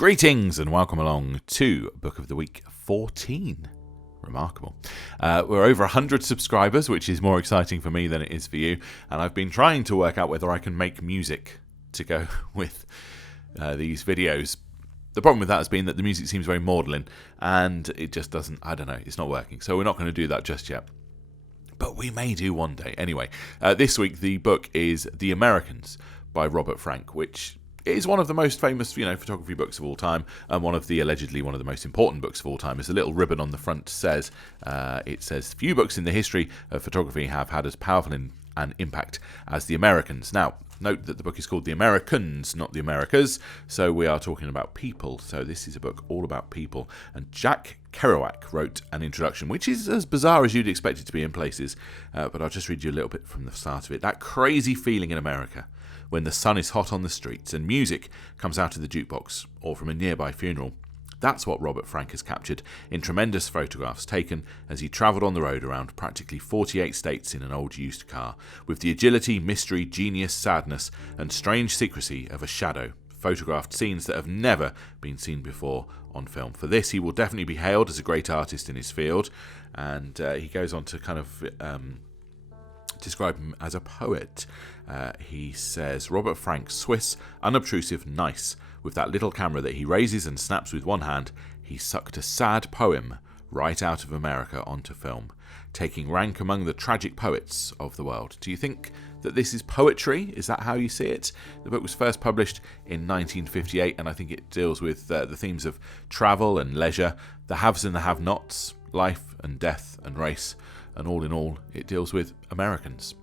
Greetings and welcome along to Book of the Week 14. Remarkable. We're over 100 subscribers, which is more exciting for me than it is for you. And I've been trying to work out whether I can make music to go with these videos. The problem with that has been that the music seems very maudlin and it just doesn't, I don't know, it's not working. So we're not going to do that just yet. But we may do one day. Anyway, this week the book is The Americans by Robert Frank, which is one of the most famous, photography books of all time, and allegedly one of the most important books of all time. As a little ribbon on the front says, few books in the history of photography have had as powerful an impact as The Americans. Now, note that the book is called The Americans, not The Americas, so we are talking about people. So this is a book all about people. And Jack Kerouac wrote an introduction, which is as bizarre as you'd expect it to be in places, but I'll just read you a little bit from the start of it. That crazy feeling in America when the sun is hot on the streets and music comes out of the jukebox or from a nearby funeral. That's what Robert Frank has captured in tremendous photographs taken as he travelled on the road around practically 48 states in an old used car, with the agility, mystery, genius, sadness and strange secrecy of a shadow, photographed scenes that have never been seen before on film. For this, he will definitely be hailed as a great artist in his field, and he goes on to kind of describe him as a poet. He says, Robert Frank, Swiss, unobtrusive, nice. With that little camera that he raises and snaps with one hand, he sucked a sad poem right out of America onto film, taking rank among the tragic poets of the world. Do you think that this is poetry? Is that how you see it? The book was first published in 1958, and I think it deals with the themes of travel and leisure, the haves and the have-nots, life and death and race, and all in all, it deals with Americans.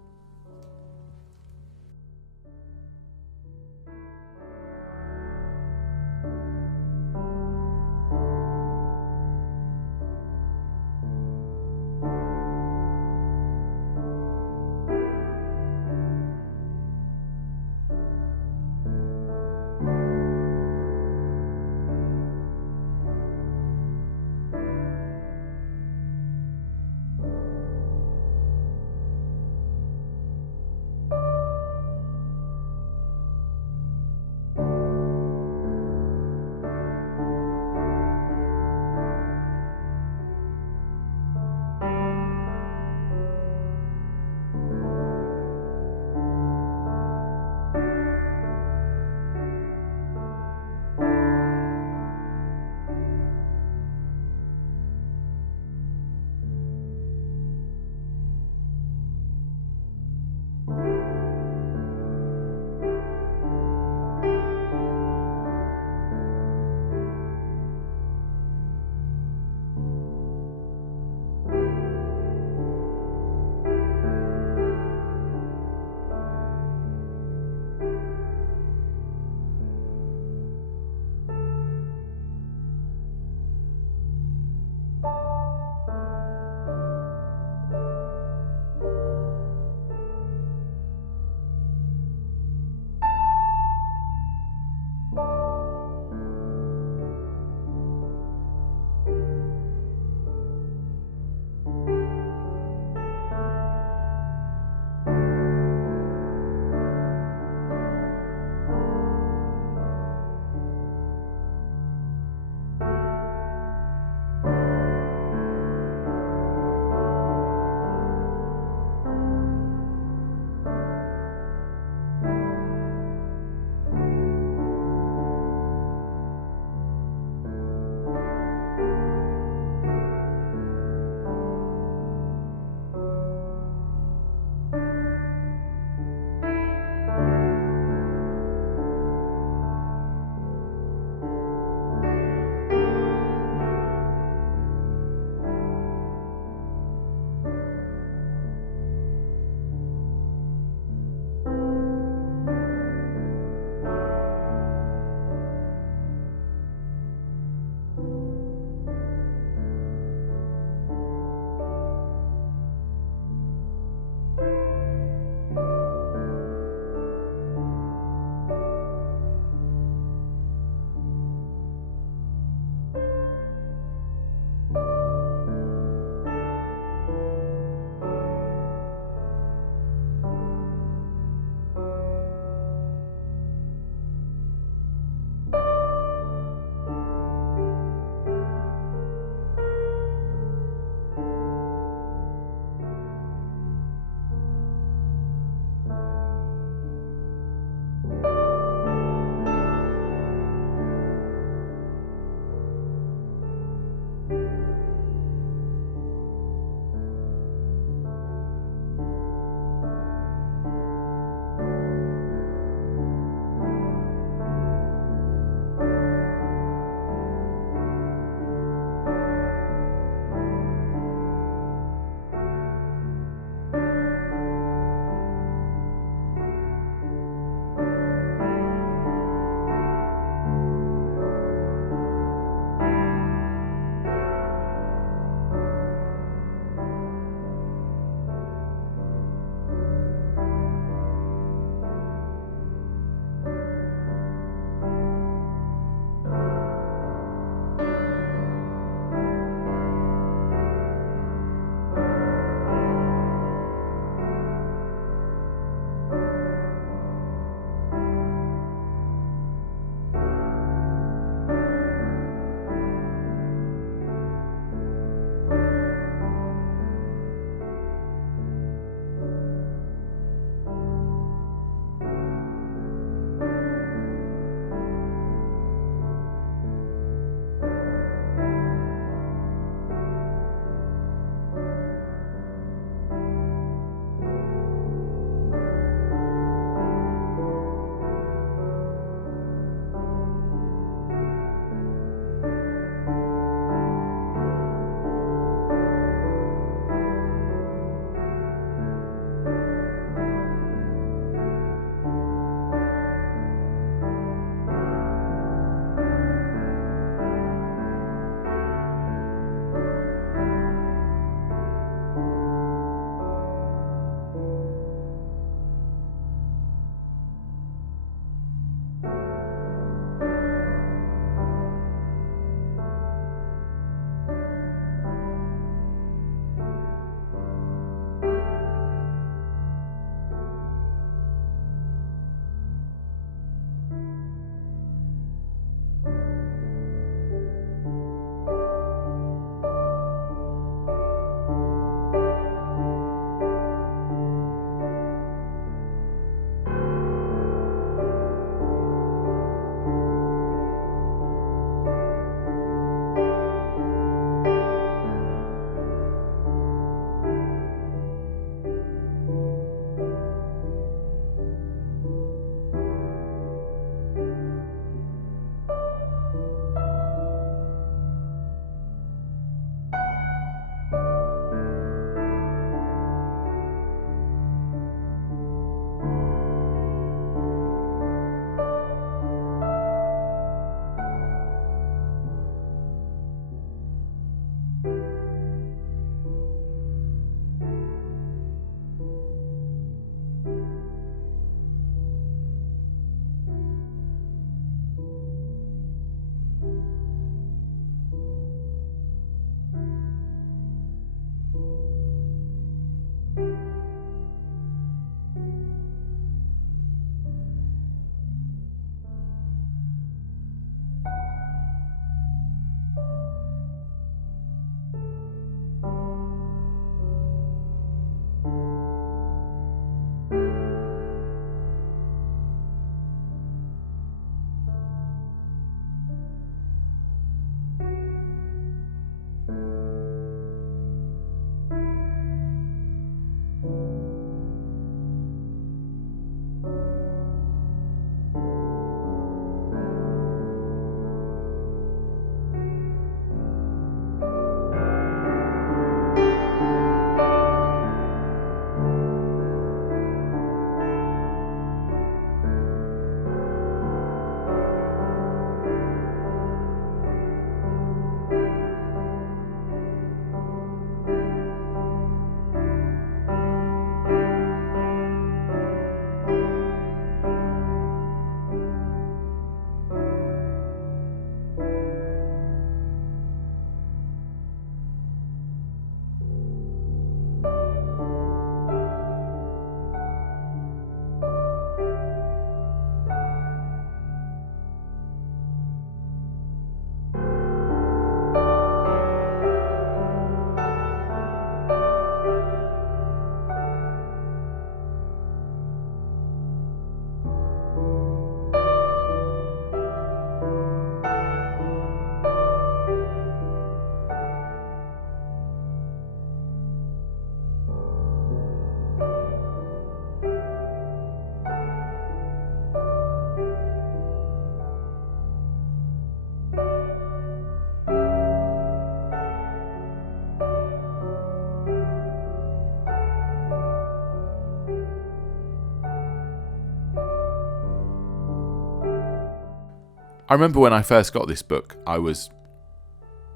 I remember when I first got this book, I was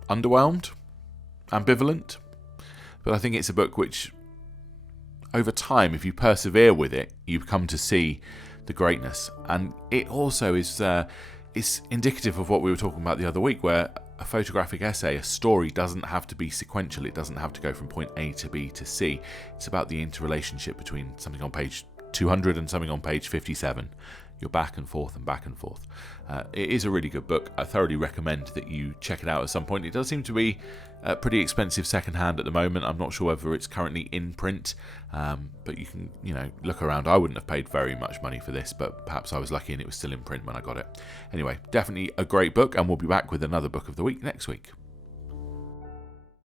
underwhelmed, ambivalent, but I think it's a book which, over time, if you persevere with it, you come to see the greatness. And it also is indicative of what we were talking about the other week, where a photographic essay, a story, doesn't have to be sequential. It doesn't have to go from point A to B to C. It's about the interrelationship between something on page 200 and something on page 57. You're back and forth and back and forth. It is a really good book. I thoroughly recommend that you check it out at some point. It does seem to be pretty expensive secondhand at the moment. I'm not sure whether it's currently in print, but you can, look around. I wouldn't have paid very much money for this, but perhaps I was lucky and it was still in print when I got it. Anyway, definitely a great book, and we'll be back with another book of the week next week.